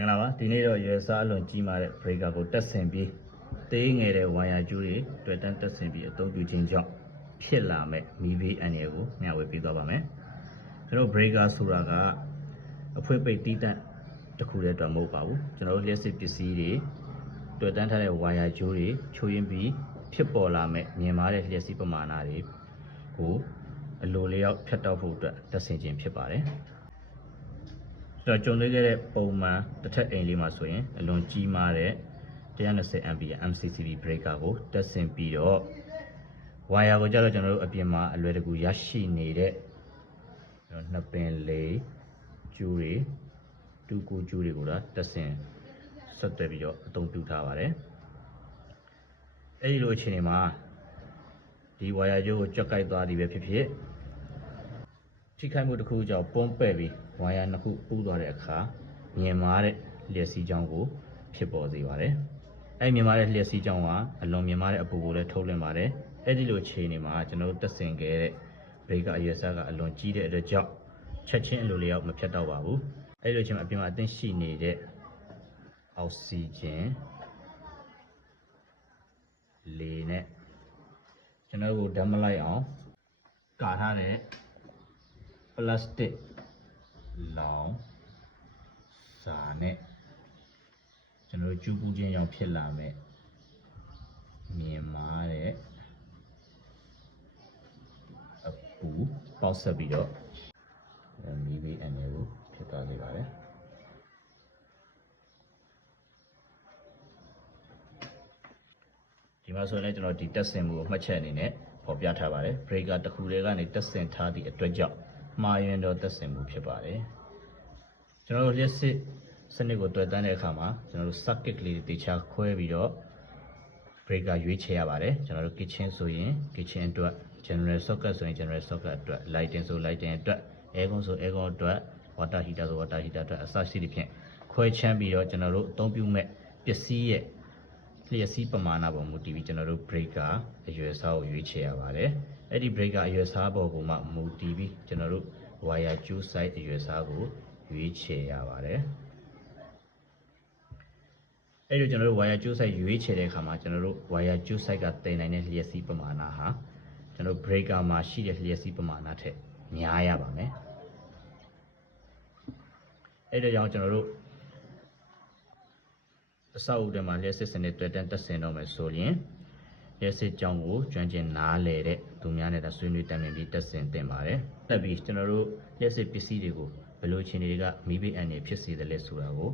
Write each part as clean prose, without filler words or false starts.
င်္ဂလာပါဒီနေ့တော့ရွယ်စားအလွန်ကြီးမားတဲ့ breaker ကိုတက်ဆင်ပြီးသေးငယ်တဲ့ဝိုင်ယာကျူးတွေတွေ့တန်းတက်ဆင်ပြီးအသုံးပြုခြင်းကြောင့်ဖြစ်လာမဲ့မီးဘေးအန္တရာယ်ကိုမျှဝေပေးသွားပါမယ်ကျွန်တော် breaker ဆိုတာကအဖွင့်ပိတ်တီးတန့်တစ်ခုတည်းအတွက်မဟုတ်ပါဘူးကျွန်တော်တို့လျှက်စစ်ပစ္စည်းတွေတွေ့တန်းထားတဲ့ဝိုင်ယာကျူးတွေချိုးရင်းပြီးဖြစ်ပေါ်လာမဲ့မြင်မာတဲ့လျှက်စစ်ပမာဏတွေကိုအလိုလျောက်ဖြတ်တောက်ဖို့အတွက်တက်ဆင်ခြင်းဖြစ်ပါတယ်ကြုံတွေ့ခဲ့တဲ့ပုံမှန်တစ်ထပ်အိမ်လေးမှာဆိုရင်အလွန်ကြီးမားတဲ့120 ampere MCCB breaker ကိုတက်ဆင်ပြီးတော့ဝါယာကိုကြတော့ကျွန်တော်တို့အပြင်မှာအလွယ်တကူရရှိနေတဲ့နှစ်ပင်လေးကျူးတွေတူကူကျူးတွေကိုတက်ဆင်ဆက်သွယ်ပြီးတော့အသုံးပြုထားပါတယ်အဲဒီလိုအခြေအနေမှာဒီဝါယာကျိုးကိုကြွက်ကိုက်သွားသည်ပဲဖြစ်ဖြစ်ထိခိုက်မှုတစ်ခုကြောင့်ပုံပဲ့ပြီးဝါယာနှစ်ခုပူးသွားတဲ့အခါမြင်မာတဲ့လျှက်စီးကြောင်းကိုဖြစ်ပေါ်စေပါတယ်။အဲဒီမြင်မာတဲ့လျှက်စီးကြောင်းကအလွန်မြင်မာတဲ့အပူကိုလည်းထုတ်လွှင့်ပါတယ်။အဲဒီလိုအခြေအနေမှာကျွန်တော်တို့တက်ဆင်ခဲ့တဲ့ breaker အရွယ်စားကအလွန်ကြီးတဲ့အတွက်ကြောင့်ချက်ချင်းအလိုလျောက်မဖြတ်တော့ပါဘူး။အဲဒီလိုအချိန်မှာအပြင်မှာအသင့်ရှိနေတဲ့အောက်ဆီဂျင်လေနဲ့ကျွန်တော်တို့ဓာတ်မလိုက်အောင်ကာထားတဲ့ပလတ်စတစ်လောင်စာနဲ့ကျွန်တော်တို့ကျူးကူးခြင်းကြောင့်ဖြစ်လာမဲ့မြင်မာတဲ့အပူပေါက်ဆက်ပြီးတော့မီးဘေးအန္တရာယ်ကိုဖြစ်သွားစေပါတယ်ဒီမှာဆိုရင်လည်းကျွန်တော်ဒီတက်ဆင်မှုကိုမှတ်ချက်အနေနဲ့ဖော်ပြထားပါတယ် breaker တစ်ခုတည်းကနေတက်ဆင်ထားသည့်အတွက်ကြောင့်မှားယွင်းတော့တက်ဆင်မှုဖြစ်ပါတယ်ကျွန်တော်တို့လျှက်စစ်စနစ်ကိုတွေ့တန်းတဲ့အခါမှာကျွန်တော်တို့ circuit ကလေးတွေတေချာခွဲပြီးတော့ breaker ရွေးချယ်ရပါတယ်ကျွန်တော်တို့ kitchen ဆိုရင် kitchen အတွက် general socket ဆိုရင် general socket အတွက် lighting ဆို lighting အတွက် aircon ဆို aircon အတွက် water heater ဆို water heater အတွက်အစရှိသဖြင့်ခွဲချမ်းပြီးတော့ကျွန်တော်တို့အသုံးပြုမဲ့ပစ္စည်းရဲ့လျှက်စီးပမာဏပေါ်မူတည်ပြီးကျွန်တော်တို့ breaker အရွယ်အစားကိုရွေးချယ်ရပါတယ်အဲ့ဒီ breaker အရွယ်အစားပေါ်ကိုမှမူတည်ပြီးကျွန်တော်တို့ wire ကျူး size အရွယ်အစားကိုရွေးချယ်ရပါတယ်အဲ့ဒီကျွန်တော်တို့ wire ကျူး size ရွေးချယ်တဲ့အခါမှာကျွန်တော်တို့ wire ကျူး size ကတည်နိုင်တဲ့လျှက်စီးပမာဏဟာကျွန်တော် breaker မှာရှိတဲ့လျှက်စီးပမာဏထက်များရပါမယ်အဲ့ဒါကြောင့်ကျွန်တော်တို့အဆောက်အဦတွေမှာလျှက်စစ်စနစ်တွေ့တန်းတက်ဆင်တော့မယ်ဆိုရင်လျှက်စစ်ကြောင်းကိုကျွမ်းကျင်နားလည်တဲ့သူများနဲ့ဆွေးနွေးတိုင်ပင်ပြီးတက်ဆင်တင်ပါတယ်။တက်ပြီးကျွန်တော်တို့လျှက်စစ်ပစ္စည်းတွေကိုဘယ်လိုအခြေအနေတွေကမီးဘေးအန္တရာယ်ဖြစ်စေတယ်လဲဆိုတာကို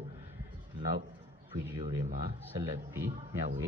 နောက်ဗီဒီယိုတွေမှာဆက်လက်ပြီးမျှဝေ